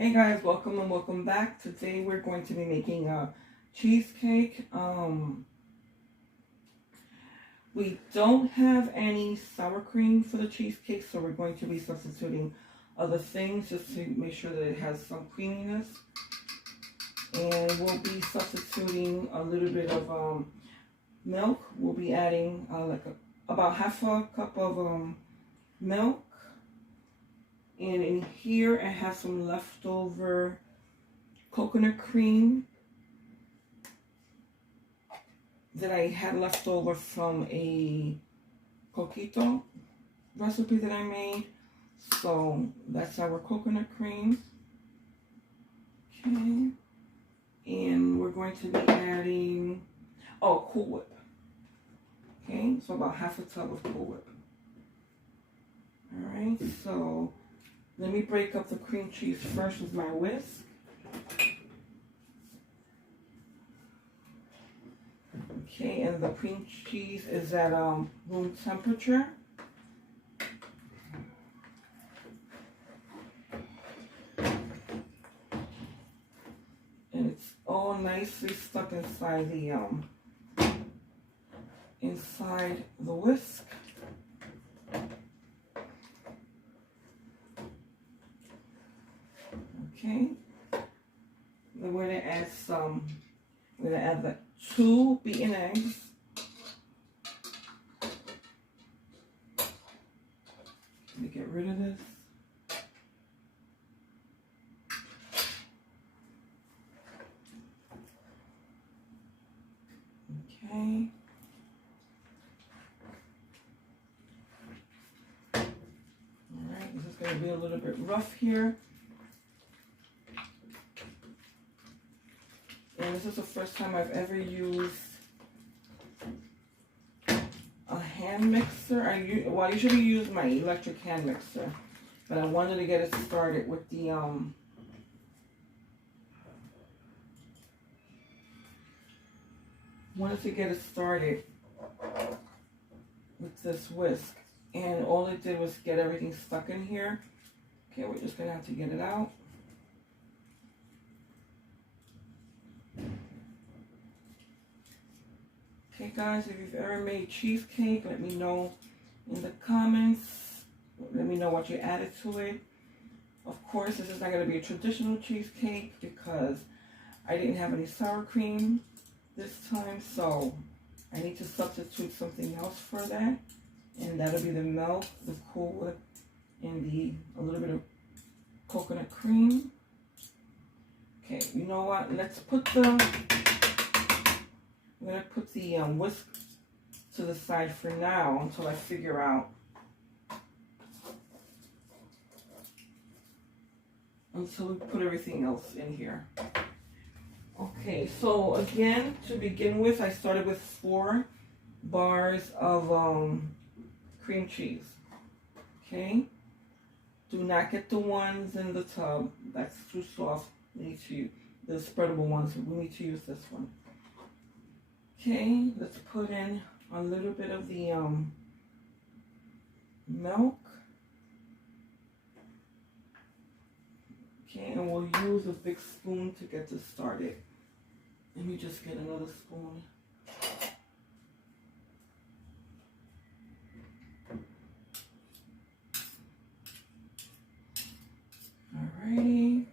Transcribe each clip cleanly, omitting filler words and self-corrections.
Hey guys, welcome and welcome back. Today we're going to be making a cheesecake. We don't have any sour cream for the cheesecake, so we're going to be substituting other things just to make sure that it has some creaminess. And we'll be substituting a little bit of milk. We'll be adding about half a cup of milk. And in here, I have some leftover coconut cream that I had left over from a coquito recipe that I made. So that's our coconut cream. Okay. And we're going to be adding, Cool Whip. Okay, so about half a tub of Cool Whip. All right, so let me break up the cream cheese first with my whisk. Okay, and the cream cheese is at room temperature. And it's all nicely stuck inside the whisk. Okay, then we're gonna add the 2 beaten eggs. Let me get rid of this. Okay. All right, this is gonna be a little bit rough here. And this is the first time I've ever used a hand mixer. I usually use my electric hand mixer, but I wanted to get it started with the with this whisk, and all it did was get everything stuck in here. Okay, we're just gonna have to get it out. Okay guys, if you've ever made cheesecake, let me know in the comments. Let me know what you added to it. Of course, this is not going to be a traditional cheesecake because I didn't have any sour cream this time, so I need to substitute something else for that. And that'll be the milk, the Cool Whip, and a little bit of coconut cream. Okay, you know what? I'm going to put the whisk to the side for now until I figure out. Until we put everything else in here. Okay, so again, to begin with, I started with 4 bars of cream cheese. Okay? Do not get the ones in the tub. That's too soft. We need to use the spreadable ones. We need to use this one. Okay, let's put in a little bit of the milk. Okay, and we'll use a big spoon to get this started. Let me just get another spoon. Alrighty.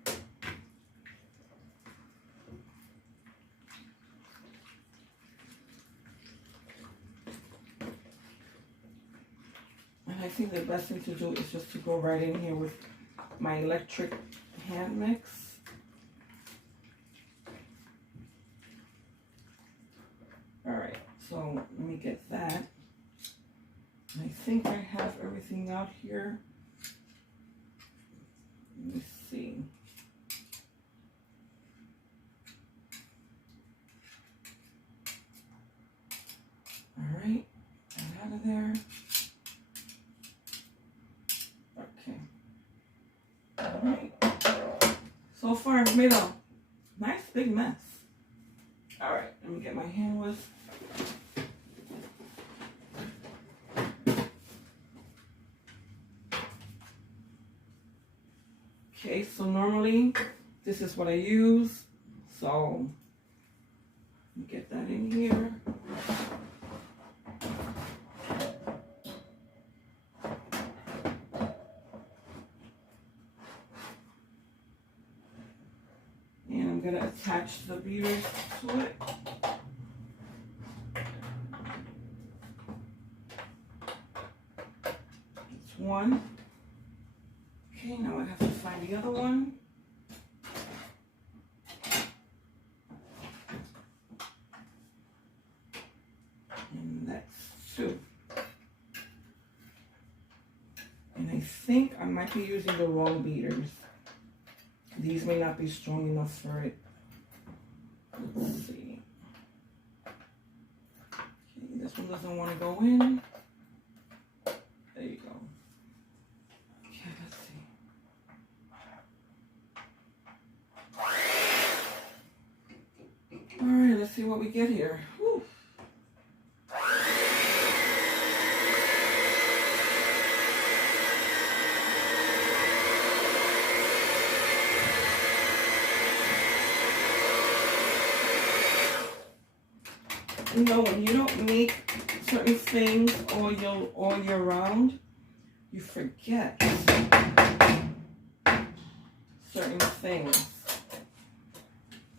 I think the best thing to do is just to go right in here with my electric hand mix. Alright, so let me get that. I think I have everything out here. Let me see. Alright, get out of there. Alright, so far I've made a nice big mess. Alright, let me get my hand whisk. Okay, so normally this is what I use. So get that in here. And I'm gonna attach the beaters to it. It's one. Okay, now I have to find the other one. And that's two. And I think I might be using the wrong beaters. These may not be strong enough for it. Let's see. Okay, this one doesn't want to go in. There you go. Okay, let's see. All right, let's see what we get here. Whew. You know, when you don't make certain things all year round, you forget certain things.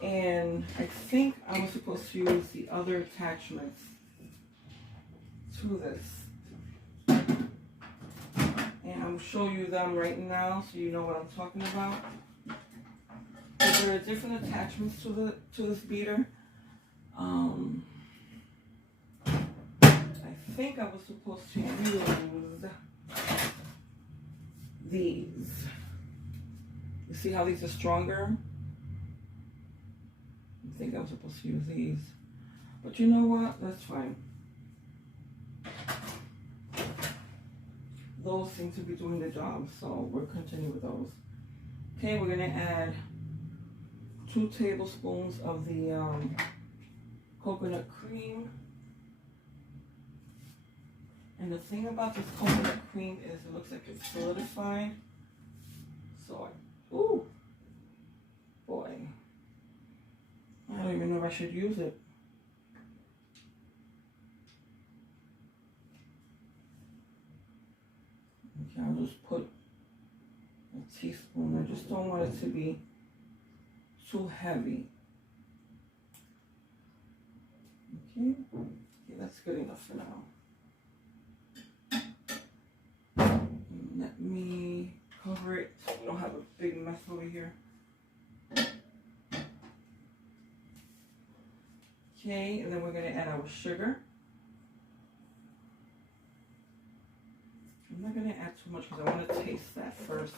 And I think I was supposed to use the other attachments to this. And I'll show you them right now so you know what I'm talking about. But there are different attachments to this beater. I think I was supposed to use these. You see how these are stronger? I think I'm supposed to use these. But you know what? That's fine. Those seem to be doing the job, so we'll continue with those. Okay, we're going to add 2 tablespoons of the coconut cream. And the thing about this coconut cream is it looks like it's solidified. So, ooh, boy. I don't even know if I should use it. Okay, I'll just put a teaspoon. I just don't want it to be too heavy. Okay, that's good enough for now. Let me cover it so we don't have a big mess over here. Okay, and then we're going to add our sugar. I'm not going to add too much because I want to taste that first.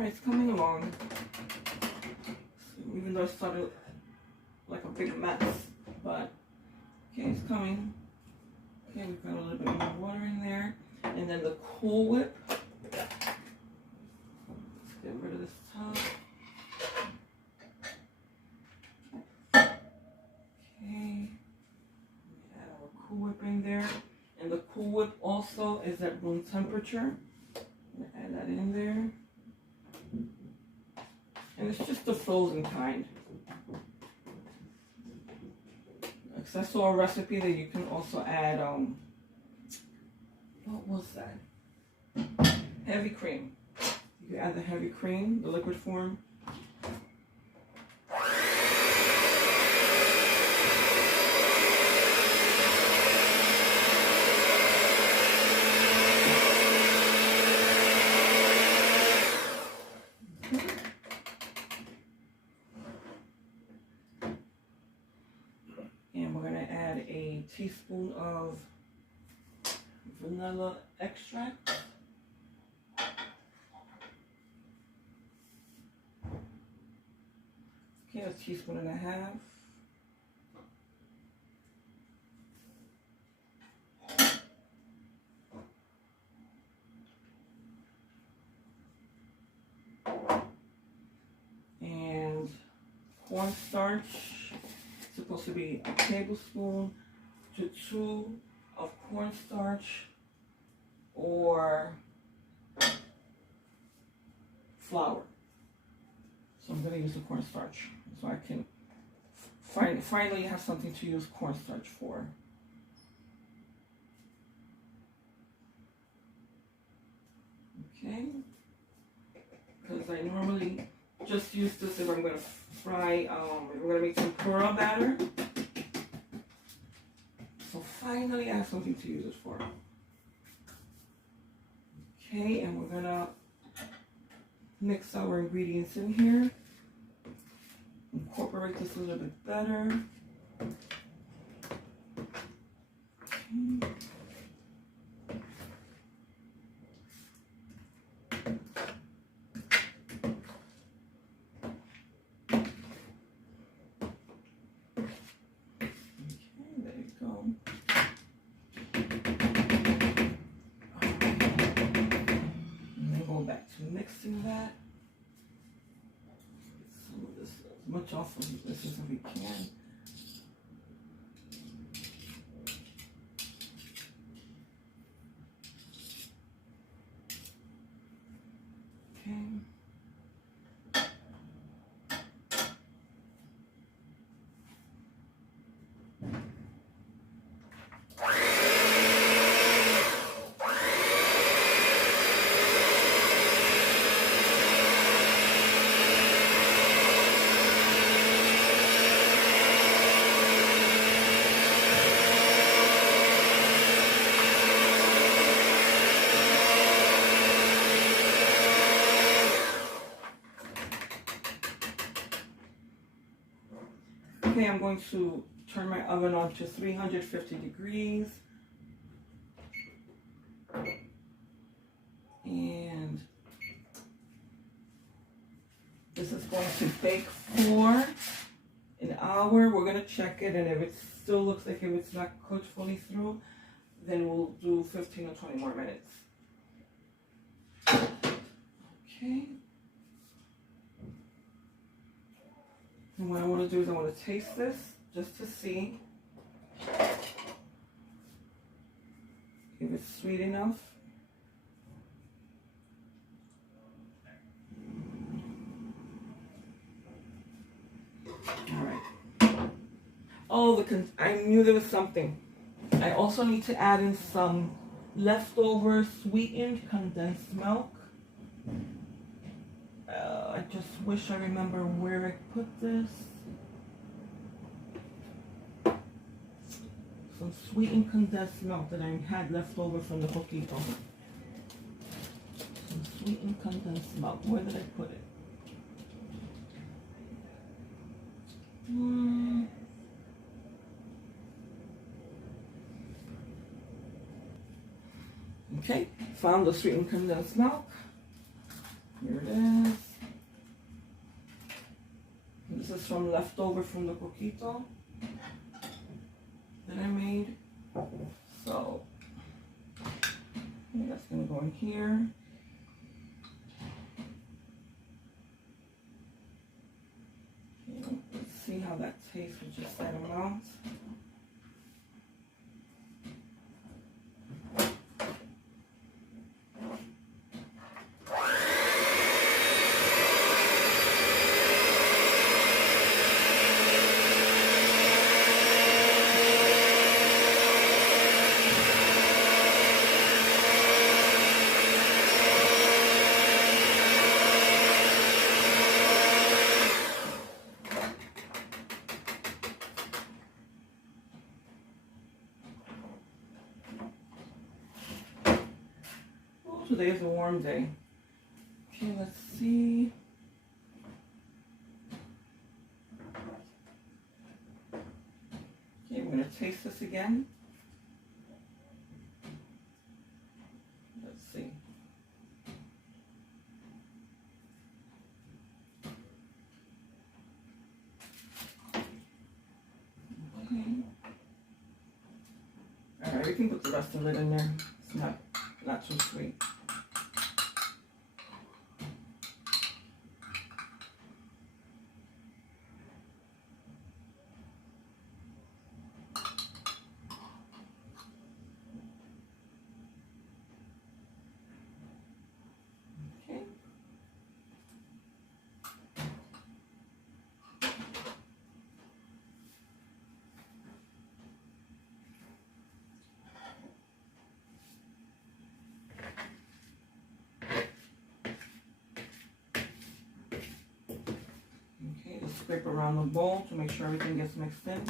It's coming along, even though it started like a big mess, but okay, it's coming. Okay, we've got a little bit more water in there, and then the Cool Whip. Let's get rid of this top. Okay, add our Cool Whip in there, and the Cool Whip also is at room temperature. I'm gonna add that in there. And it's just the frozen kind. Because I saw a recipe that you can also add, what was that? Heavy cream. You can add the heavy cream, the liquid form. And we're going to add a teaspoon of vanilla extract. Okay, a teaspoon and a half. cornstarch. It's supposed to be a tablespoon to 2 of cornstarch or flour. So I'm going to use the cornstarch so I can finally have something to use cornstarch for. Okay, because I normally just use this if I'm going to fry, if I'm going to make some pura batter. So finally I have something to use it for. Okay, and we're going to mix our ingredients in here. Incorporate this a little bit better. Okay. Mixing that. Get some of this, as much off of this as we can. Okay. Okay, I'm going to turn my oven on to 350 degrees. And this is going to bake for an hour. We're going to check it, and if it still looks like if it's not cooked fully through, then we'll do 15 or 20 more minutes. Okay. And what I want to do is I want to taste this just to see if it's sweet enough. All right. Oh, I knew there was something. I also need to add in some leftover sweetened condensed milk. I just wish I remember where I put this. Some sweetened condensed milk that I had left over from the coquito. Some sweetened condensed milk. Where did I put it? Okay, found the sweetened condensed milk. Here it is. This is from leftover from the coquito that I made. So that's gonna go in here. Okay, let's see how that tastes with just that amount. Today is a warm day. Okay, let's see. Okay, we're going to taste this again. Let's see. Okay. Alright, we can put the rest of it in there. It's not too sweet. scrape around the bowl to make sure everything gets mixed in.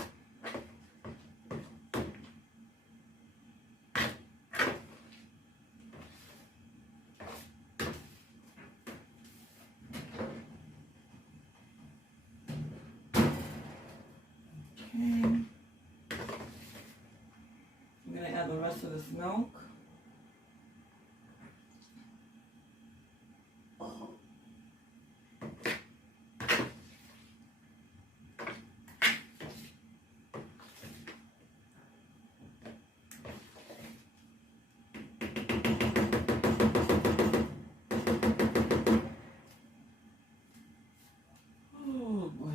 Okay. I'm going to add the rest of this milk. Oh boy.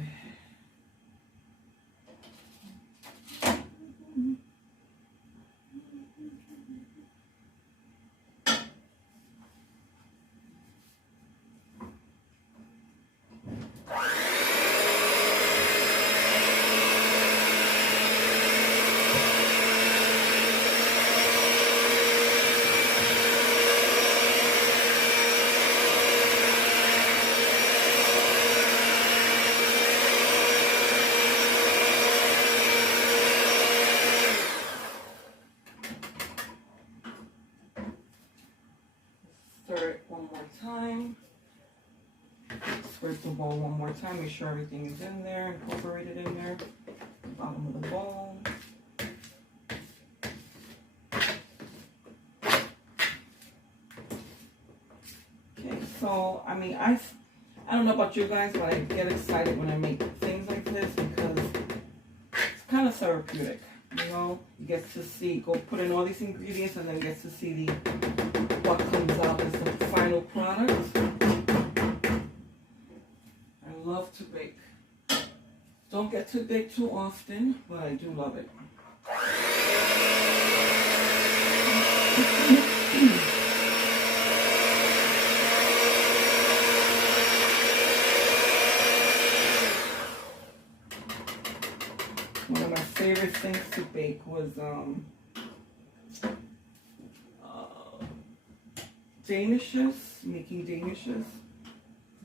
Stir it one more time. Scrape the bowl one more time. Make sure everything is in there, incorporated in there. The bottom of the bowl. Okay, so I mean, I don't know about you guys, but I get excited when I make things like this because it's kind of therapeutic. You know, you get to see, go put in all these ingredients and then get to see what comes out as the final product. I love to bake. Don't get to bake too often, but I do love it. One of my favorite things to bake was danishes, making danishes,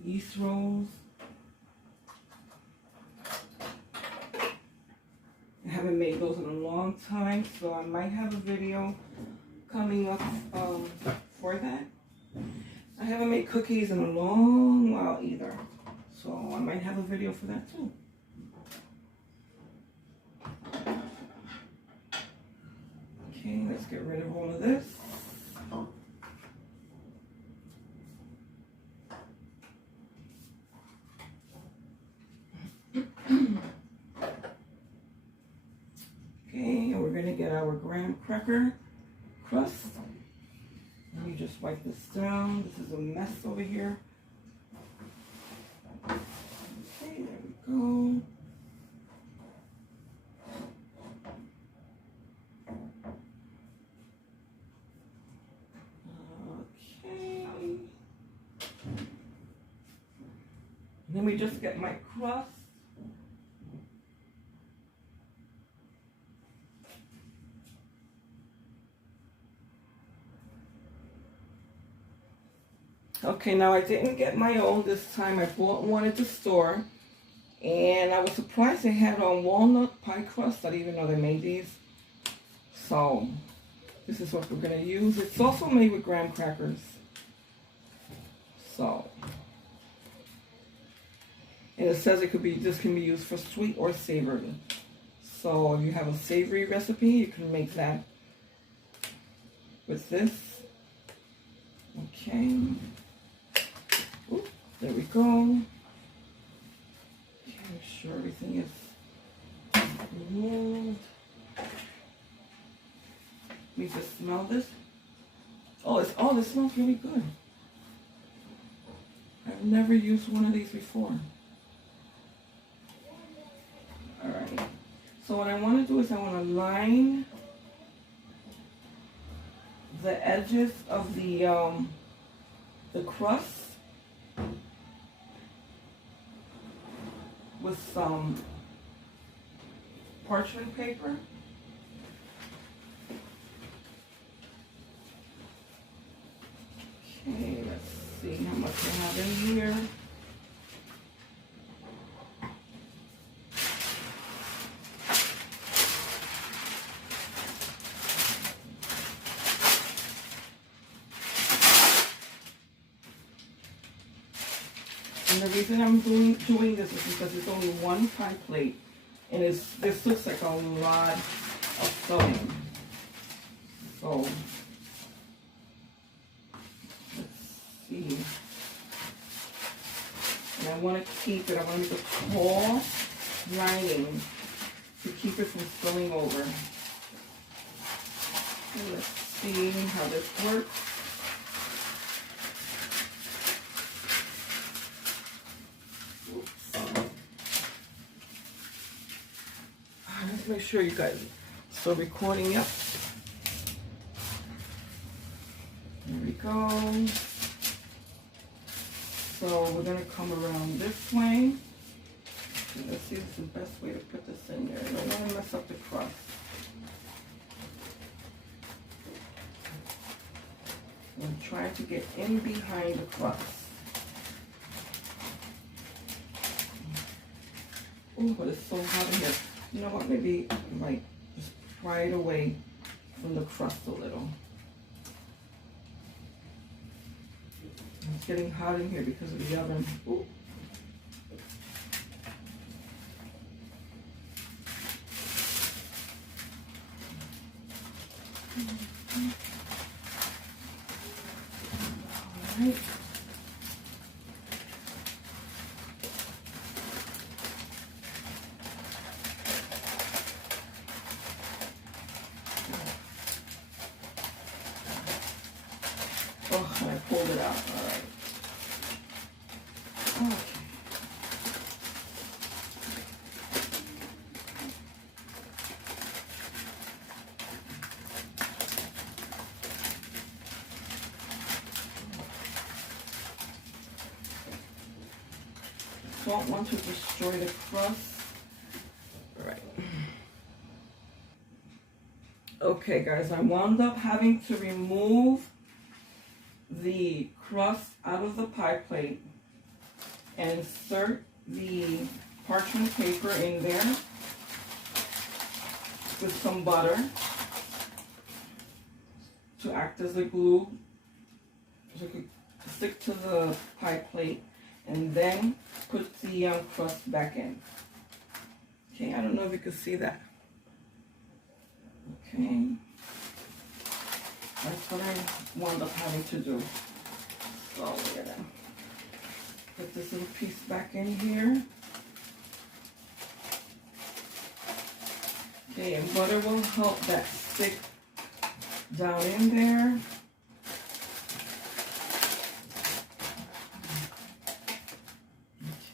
yeast rolls. I haven't made those in a long time, so I might have a video coming up for that. I haven't made cookies in a long while either, so I might have a video for that too. Okay, let's get rid of all of this. Okay, and we're gonna get our graham cracker crust. Let me just wipe this down. This is a mess over here. Okay, there we go. Okay. Let me just get my crust. Okay, now I didn't get my own this time. I bought one at the store. And I was surprised they had on walnut pie crust. I didn't even know they made these. So, this is what we're going to use. It's also made with graham crackers. So, and it says it could be, this can be used for sweet or savory. So, if you have a savory recipe, you can make that with this. Okay. Ooh, there we go. Okay, make sure everything is removed. Let me just smell this. Oh, this smells really good. I've never used one of these before. Alright. So what I want to do is I want to line the edges of the crust with some parchment paper. Okay, let's see how much I have in here. And the reason I'm doing this is because it's only one pie plate, and this looks like a lot of filling. So let's see. And I want to keep it. I want to make a tall lining to keep it from spilling over. And let's see how this works. Let's make sure you guys are still recording. Yep. There we go. So we're going to come around this way. Let's see if it's the best way to put this in there. I don't want to mess up the crust. I'm trying to get in behind the crust. Oh, but it's so hot in here. You know what? Maybe like just pry it away from the crust a little. It's getting hot in here because of the oven. Ooh. All right. Oh, and I pulled it out. All right. Okay. Don't want to destroy the crust. All right. Okay, guys, I wound up having to remove the crust out of the pie plate and insert the parchment paper in there with some butter to act as a glue so it could stick to the pie plate, and then put the crust back in. Okay, I don't know if you can see that. Okay. That's what I wound up having to do. So we're gonna put this little piece back in here. Okay, and butter will help that stick down in there.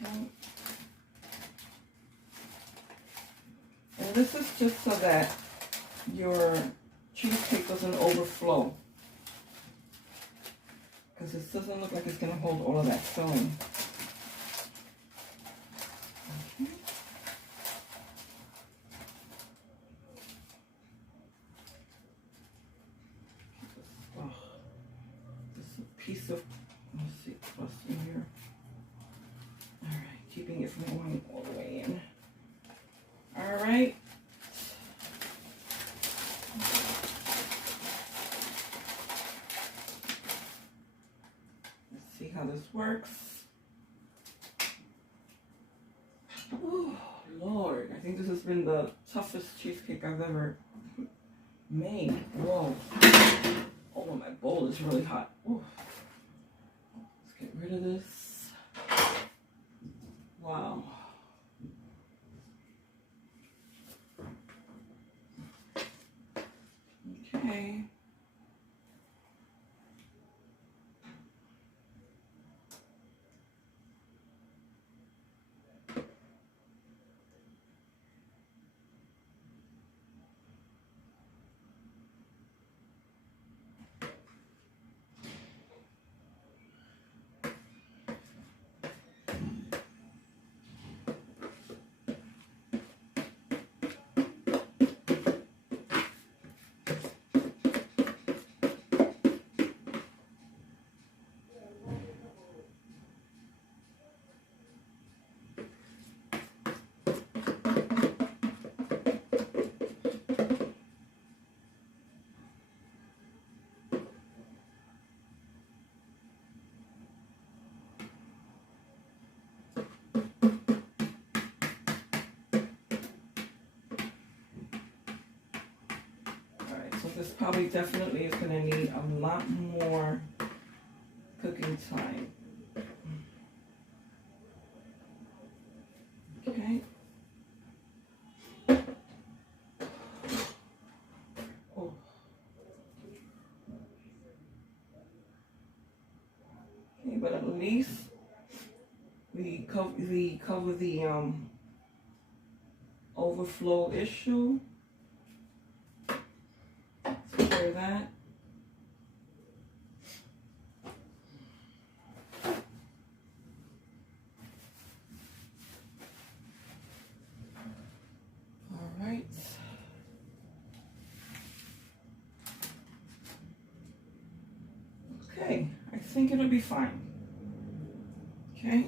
Okay. And this is just so that your cheesecake doesn't overflow, because this doesn't look like it's going to hold all of that filling. Okay. Oh, this is a piece of, let's see, crust in here. All right, keeping it from going all the way in. All right. See how this works. Oh, Lord. I think this has been the toughest cheesecake I've ever made. Whoa. Oh, my bowl is really hot. Ooh. Let's get rid of this. Wow. Okay. this probably definitely is going to need a lot more cooking time. Okay. Oh. Okay, but at least we cover the overflow issue. Take care of that. All right. Okay, I think it'll be fine. Okay.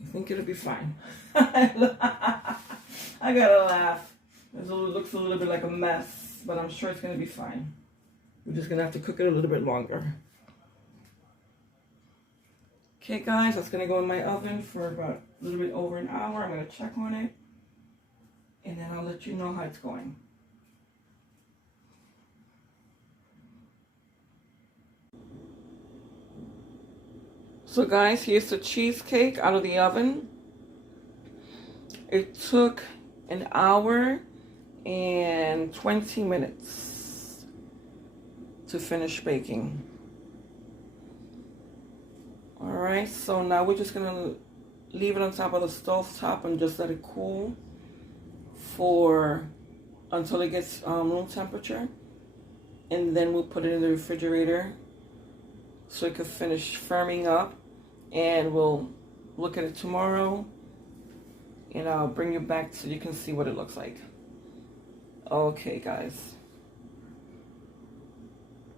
I think it'll be fine. I gotta laugh. It looks a little bit like a mess, but I'm sure it's gonna be fine. We're just gonna have to cook it a little bit longer. Okay guys, that's gonna go in my oven for about a little bit over an hour. I'm gonna check on it, and then I'll let you know how it's going. So guys, here's the cheesecake out of the oven. It took an hour and 20 minutes to finish baking. All right, so now we're just gonna leave it on top of the stove top and just let it cool until it gets room temperature, and then we'll put it in the refrigerator so it could finish firming up, and we'll look at it tomorrow and I'll bring you back so you can see what it looks like. Okay guys.